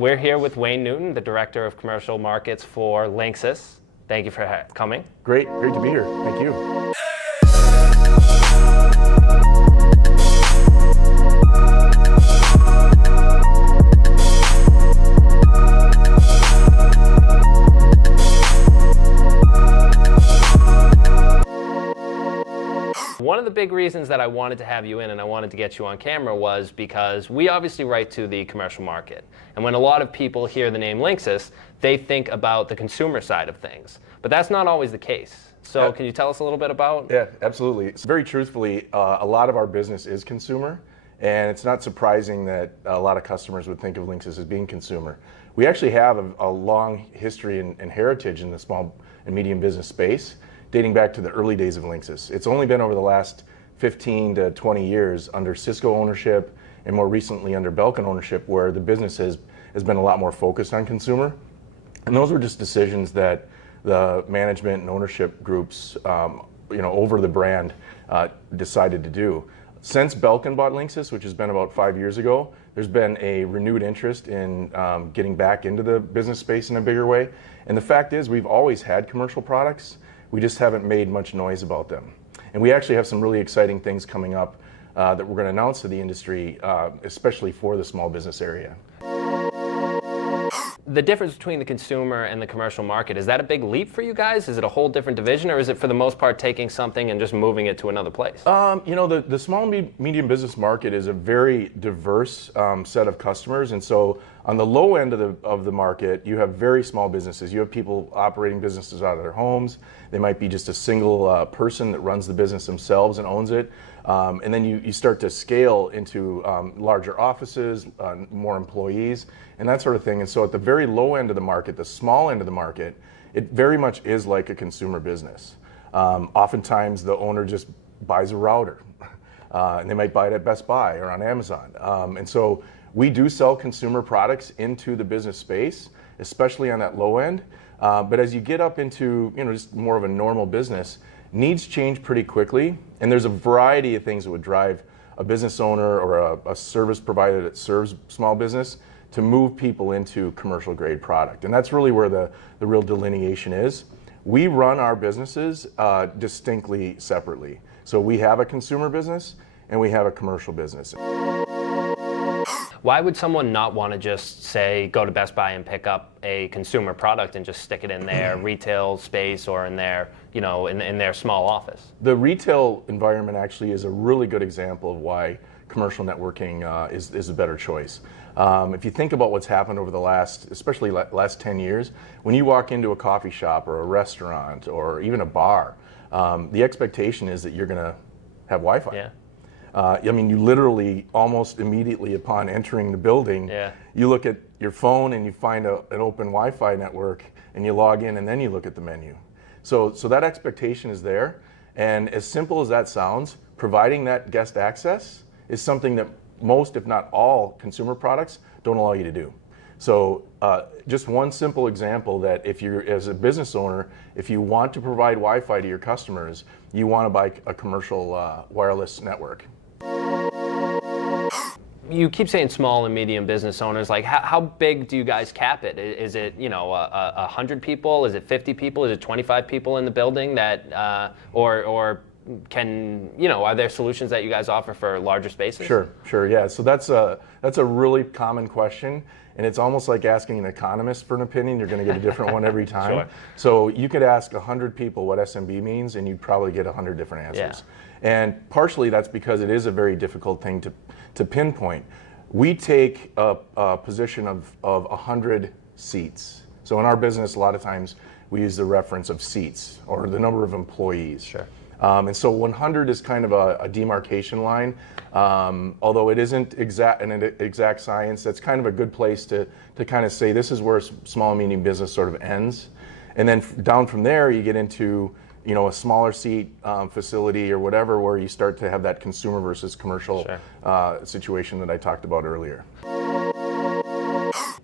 We're here with Wayne Newton, the Director of Commercial Markets for Linksys. Thank you for coming. Great to be here. Thank you. One of the big reasons that I wanted to have you in and I wanted to get you on camera was because we obviously write to the commercial market. And when a lot of people hear the name Linksys, they think about the consumer side of things. But that's not always the case. So can you tell us a little bit about? Yeah, absolutely. Very truthfully, a lot of our business is consumer. And it's not surprising that a lot of customers would think of Linksys as being consumer. We actually have a long history and heritage in the small and medium business space, dating back to the early days of Linksys. It's only been over the last 15 to 20 years under Cisco ownership and more recently under Belkin ownership where the business has been a lot more focused on consumer. And those were just decisions that the management and ownership groups over the brand decided to do. Since Belkin bought Linksys, which has been about 5 years ago, there's been a renewed interest in getting back into the business space in a bigger way. And the fact is we've always had commercial products. We just haven't made much noise about them. And we actually have some really exciting things coming up that we're going to announce to the industry, especially for the small business area. The difference between the consumer and the commercial market, is that a big leap for you guys? Is it a whole different division, or is it for the most part taking something and just moving it to another place? The small and medium business market is a very diverse set of customers. And so on the low end of the market, you have very small businesses. You have people operating businesses out of their homes. They might be just a single person that runs the business themselves and owns it. And then you start to scale into larger offices, more employees, and that sort of thing. And so at the very low end of the market, the small end of the market, it very much is like a consumer business. Oftentimes the owner just buys a router, and they might buy it at Best Buy or on Amazon. And so we do sell consumer products into the business space, especially on that low end. But as you get up into just more of a normal business, needs change pretty quickly, and there's a variety of things that would drive a business owner or a service provider that serves small business to move people into commercial grade product. And that's really where the real delineation is. We run our businesses distinctly separately. So we have a consumer business and we have a commercial business. Why would someone not want to just say, go to Best Buy and pick up a consumer product and just stick it in their retail space or in their, in their small office? The retail environment actually is a really good example of why commercial networking is a better choice. If you think about what's happened over the especially last 10 years, when you walk into a coffee shop or a restaurant or even a bar, the expectation is that you're going to have Wi-Fi. Yeah. You literally almost immediately upon entering the building, you look at your phone and you find an open Wi-Fi network and you log in and then you look at the menu. So that expectation is there, and as simple as that sounds, providing that guest access is something that most, if not all, consumer products don't allow you to do. So just one simple example that if you're, as a business owner, if you want to provide Wi-Fi to your customers, you want to buy a commercial wireless network. You keep saying small and medium business owners. Like, how big do you guys cap it? Is it 100 people? Is it 50 people? Is it 25 people in the building that, or can are there solutions that you guys offer for larger spaces? Sure, yeah. So that's a really common question, and it's almost like asking an economist for an opinion. You're going to get a different one every time. Sure. So you could ask 100 people what SMB means, and you'd probably get 100 different answers. Yeah. And partially that's because it is a very difficult thing to pinpoint. We take a position of 100 seats. So in our business, a lot of times we use the reference of seats or the number of employees. Sure. And so 100 is kind of a demarcation line. Although it isn't an exact science, that's kind of a good place to kind of say this is where small and medium business sort of ends. And then down from there, you get into a smaller seat facility or whatever, where you start to have that consumer versus commercial situation that I talked about earlier.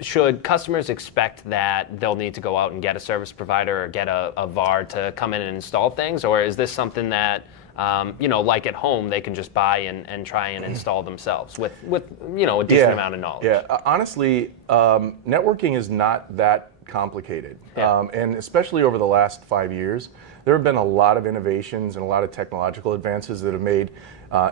Should customers expect that they'll need to go out and get a service provider or get a VAR to come in and install things, or is this something that like at home, they can just buy and try and install themselves with a decent amount of knowledge. Yeah, honestly, networking is not that complicated. And especially over the last 5 years, there have been a lot of innovations and a lot of technological advances that have made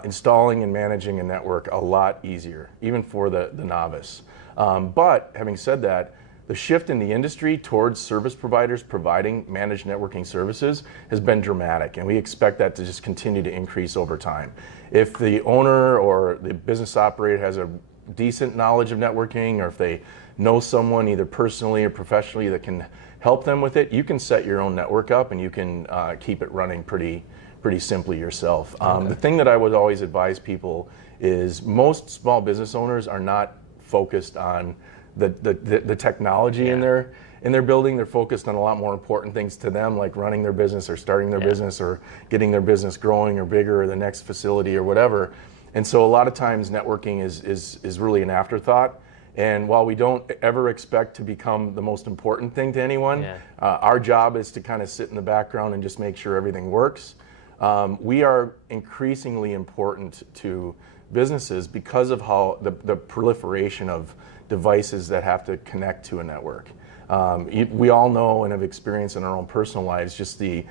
installing and managing a network a lot easier, even for the novice. But having said that, the shift in the industry towards service providers providing managed networking services has been dramatic, and we expect that to just continue to increase over time. If the owner or the business operator has a decent knowledge of networking, or if they know someone either personally or professionally that can help them with it, you can set your own network up and you can keep it running pretty simply yourself. The thing that I would always advise people is most small business owners are not focused on the technology in their building. They're focused on a lot more important things to them, like running their business or starting their business or getting their business growing or bigger or the next facility or whatever. And so a lot of times networking is really an afterthought. And while we don't ever expect to become the most important thing to anyone, our job is to kind of sit in the background and just make sure everything works. We are increasingly important to businesses because of how the proliferation of devices that have to connect to a network. We all know and have experienced in our own personal lives just the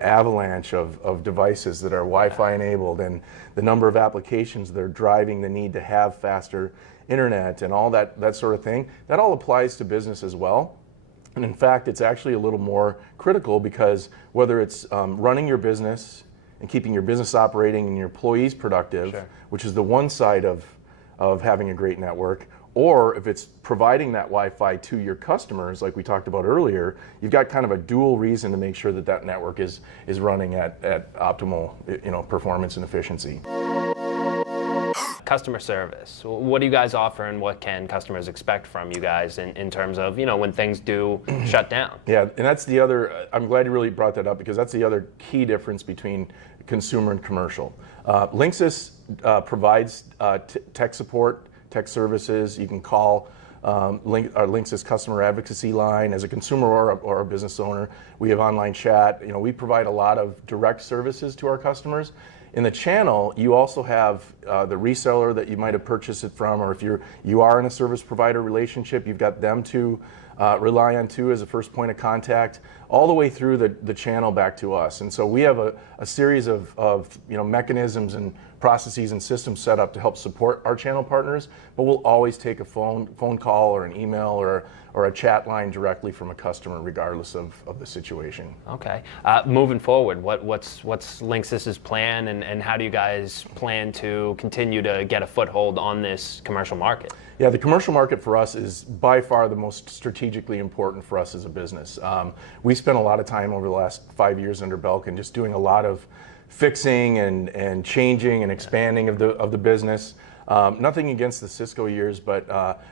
avalanche of devices that are Wi-Fi enabled, and the number of applications that are driving the need to have faster internet and all that sort of thing. That all applies to business as well. And in fact, it's actually a little more critical because whether it's running your business and keeping your business operating and your employees productive, which is the one side of having a great network, or if it's providing that Wi-Fi to your customers, like we talked about earlier, you've got kind of a dual reason to make sure that that network is running at optimal performance and efficiency. Customer service. What do you guys offer, and what can customers expect from you guys in terms of when things do shut down? Yeah, and that's the other. I'm glad you really brought that up because that's the other key difference between consumer and commercial. Linksys provides tech support, tech services. You can call our Linksys customer advocacy line as a consumer or a business owner. We have online chat. We provide a lot of direct services to our customers. In the channel, you also have the reseller that you might have purchased it from, or if you are in a service provider relationship, you've got them to rely on too as a first point of contact, all the way through the channel back to us. And so we have a series of mechanisms and processes and systems set up to help support our channel partners, but we'll always take a phone call or an email or a chat line directly from a customer regardless of the situation. Okay. Moving forward, what's Linksys's plan, and how do you guys plan to continue to get a foothold on this commercial market? Yeah, the commercial market for us is by far the most strategically important for us as a business. We spent a lot of time over the last 5 years under Belkin just doing a lot of fixing and changing and expanding of the business. Nothing against the Cisco years, but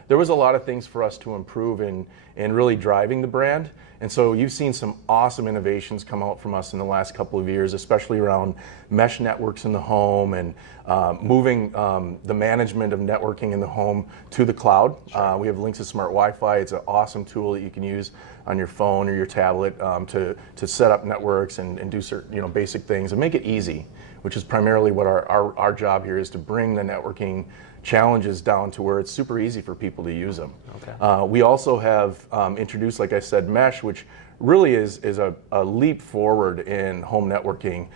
there was a lot of things for us to improve in really driving the brand. And so you've seen some awesome innovations come out from us in the last couple of years, especially around mesh networks in the home and moving the management of networking in the home to the cloud. We have Linksys Smart Wi-Fi. It's an awesome tool that you can use on your phone or your tablet to set up networks and do certain basic things and make it easy, which is primarily what our job here is, to bring the networking challenges down to where it's super easy for people to use them. Okay. We also have introduced, like I said, mesh, which really is a leap forward in home networking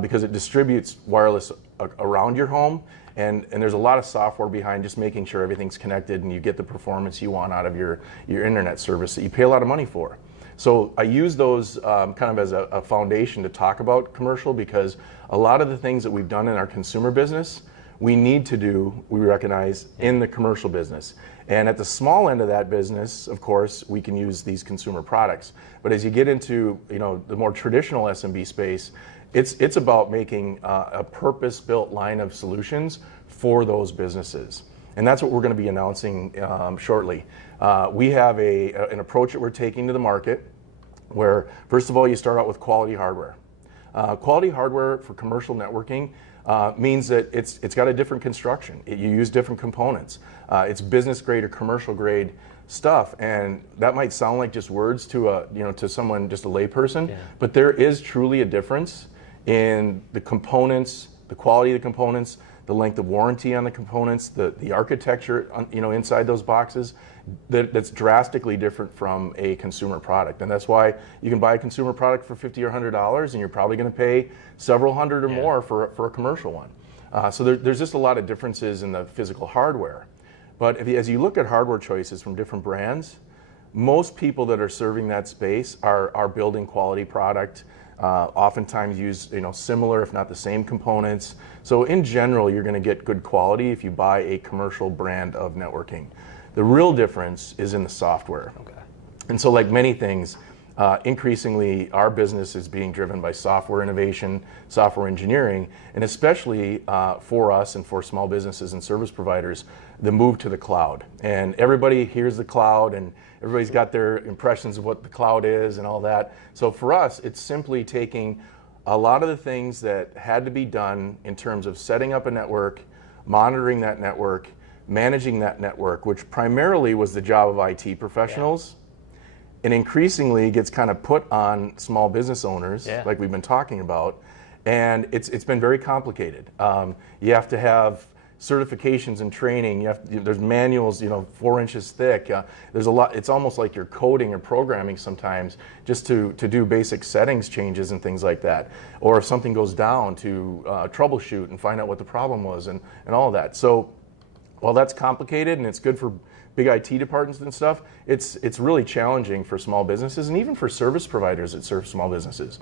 because it distributes wireless around your home, and there's a lot of software behind just making sure everything's connected and you get the performance you want out of your internet service that you pay a lot of money for. So I use those kind of as a foundation to talk about commercial, because a lot of the things that we've done in our consumer business, we need to do, we recognize, in the commercial business. And at the small end of that business, of course, we can use these consumer products. But as you get into the more traditional SMB space, it's about making a purpose-built line of solutions for those businesses. And that's what we're going to be announcing shortly. We have an approach that we're taking to the market where, first of all, you start out with quality hardware. Quality hardware for commercial networking means that it's got a different construction. You use different components. It's business grade or commercial grade stuff, and that might sound like just words to someone, just a layperson, but there is truly a difference in the components, the quality of the components, the length of warranty on the components, the architecture, inside those boxes, that's drastically different from a consumer product. And that's why you can buy a consumer product for $50 or $100, and you're probably going to pay several hundred or more for a commercial one. So there's just a lot of differences in the physical hardware. But as you look at hardware choices from different brands, most people that are serving that space are building quality product. Oftentimes use similar, if not the same, components. So in general, you're going to get good quality if you buy a commercial brand of networking. The real difference is in the software. Okay. And so, like many things, increasingly our business is being driven by software innovation, software engineering, and especially for us and for small businesses and service providers, the move to the cloud. And everybody hears the cloud, and everybody's got their impressions of what the cloud is and all that. So for us, it's simply taking a lot of the things that had to be done in terms of setting up a network, monitoring that network, managing that network, which primarily was the job of IT professionals, and increasingly gets kind of put on small business owners, like we've been talking about. And it's been very complicated. You have to have certifications and training. There's manuals, 4 inches thick. There's a lot. It's almost like you're coding or programming sometimes just to do basic settings changes and things like that. Or if something goes down, to troubleshoot and find out what the problem was and all of that. So while that's complicated and it's good for big IT departments and stuff, it's really challenging for small businesses and even for service providers that serve small businesses.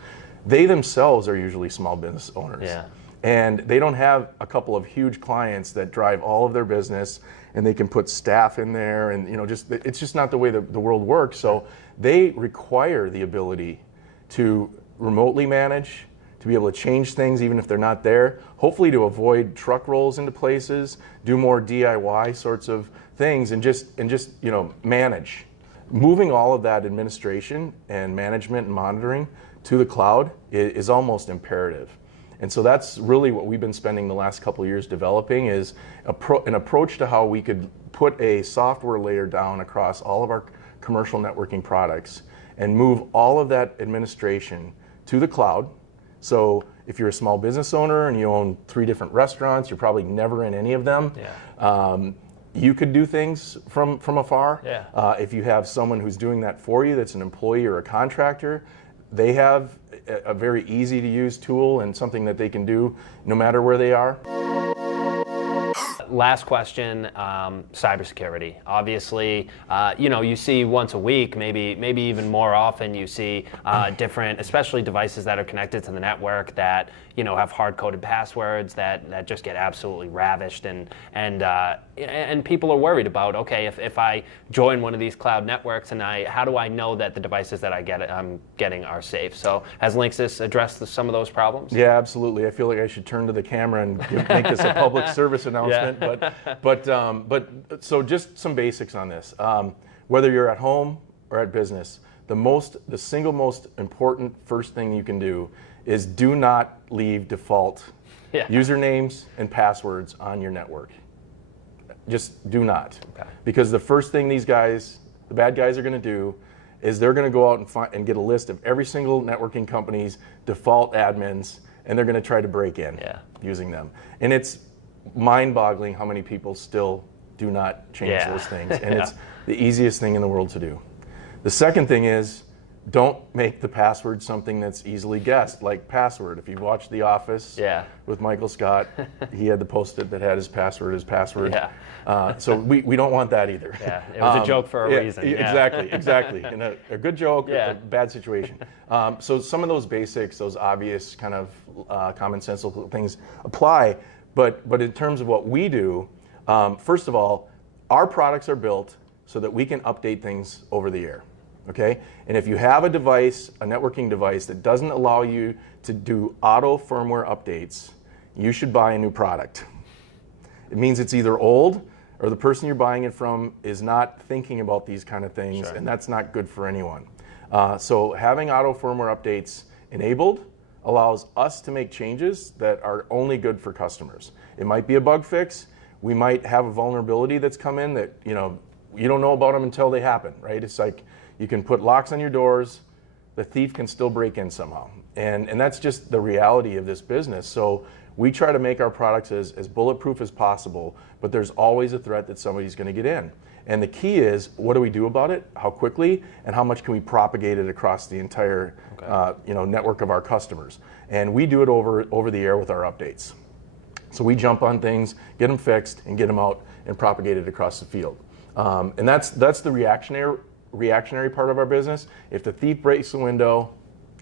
They themselves are usually small business owners. Yeah. And they don't have a couple of huge clients that drive all of their business, and they can put staff in there, and it's just not the way the world works. So they require the ability to remotely manage, to be able to change things even if they're not there, hopefully to avoid truck rolls into places, do more DIY sorts of things, and just manage. Moving all of that administration and management and monitoring to the cloud is almost imperative. And so that's really what we've been spending the last couple of years developing, is an approach to how we could put a software layer down across all of our commercial networking products and move all of that administration to the cloud. So if you're a small business owner and you own 3 different restaurants, you're probably never in any of them. Yeah. You could do things from afar. Yeah. If you have someone who's doing that for you, that's an employee or a contractor, they have a very easy to use tool and something that they can do no matter where they are. Last question, cybersecurity. Obviously, you see once a week, maybe even more often, you see different, especially devices that are connected to the network that have hard-coded passwords that just get absolutely ravished, and people are worried about, okay, if I join one of these cloud networks, and how do I know that the devices that I'm getting are safe? So has Linksys addressed some of those problems? Yeah, absolutely. I feel like I should turn to the camera and make this a public service announcement. But so just some basics on this. Whether you're at home or at business, the single most important first thing you can do is do not leave default usernames and passwords on your network. Just do not. Okay. Because the first thing the bad guys are going to do is they're going to go out and get a list of every single networking company's default admins, and they're going to try to break in using them. And it's mind-boggling how many people still do not change those things. And it's the easiest thing in the world to do. The second thing is, don't make the password something that's easily guessed, like password. If you watched The Office with Michael Scott, he had the Post-it that had his password. So we don't want that either. Yeah, it was a joke for a reason. Exactly. And a good joke, a bad situation. So some of those basics, those obvious kind of commonsensical things apply. But in terms of what we do, first of all, our products are built so that we can update things over the air. Okay? And if you have a device, a networking device, that doesn't allow you to do auto firmware updates, you should buy a new product. It means it's either old, or the person you're buying it from is not thinking about these kind of things, and that's not good for anyone. So having auto firmware updates enabled allows us to make changes that are only good for customers. It might be a bug fix. We might have a vulnerability that's come in that you don't know about them until they happen, right? It's like you can put locks on your doors, the thief can still break in somehow. And that's just the reality of this business. So we try to make our products as bulletproof as possible, but there's always a threat that somebody's going to get in. And the key is, what do we do about it? How quickly? And how much can we propagate it across the entire network of our customers? And we do it over the air with our updates. So we jump on things, get them fixed, and get them out and propagate it across the field. And that's the reactionary part of our business. If the thief breaks the window,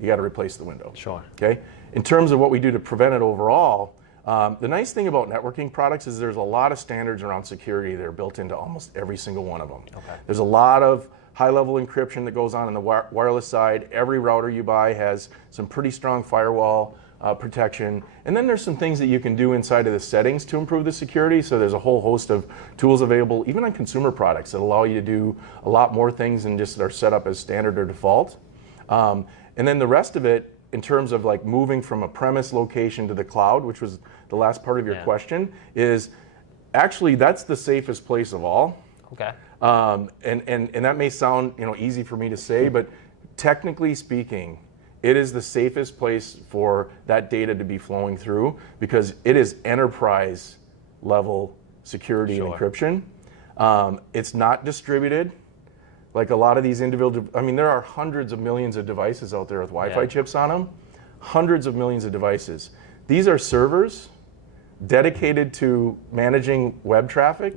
you got to replace the window. Sure. Okay. In terms of what we do to prevent it overall, the nice thing about networking products is there's a lot of standards around security that are built into almost every single one of them. Okay. There's a lot of high-level encryption that goes on the wireless side. Every router you buy has some pretty strong firewall protection. And then there's some things that you can do inside of the settings to improve the security. So there's a whole host of tools available, even on consumer products, that allow you to do a lot more things than just are set up as standard or default. And then the rest of it, in terms of like moving from a premise location to the cloud, which was the last part of your question, is actually that's the safest place of all. Okay. And that may sound easy for me to say, but technically speaking, it is the safest place for that data to be flowing through because it is enterprise level security and encryption. It's not distributed. Like a lot of these individual, there are hundreds of millions of devices out there with Wi-Fi chips on them. Hundreds of millions of devices. These are servers dedicated to managing web traffic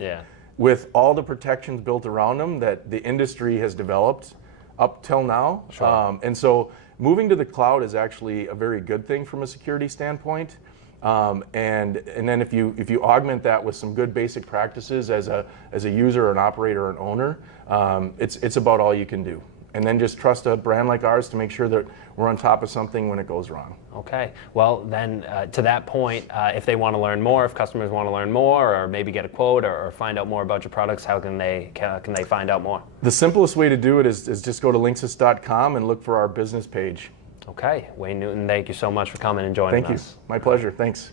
with all the protections built around them that the industry has developed up till now. Sure. And so moving to the cloud is actually a very good thing from a security standpoint. And then if you augment that with some good basic practices as a user or an operator or an owner, it's about all you can do. And then just trust a brand like ours to make sure that we're on top of something when it goes wrong. Okay. Well, then to that point, if they want to learn more, if customers want to learn more, or maybe get a quote or find out more about your products, how can they find out more? The simplest way to do it is just go to linksys.com and look for our business page. Okay. Wayne Newton, thank you so much for coming and joining us. Thank you. My pleasure. Thanks.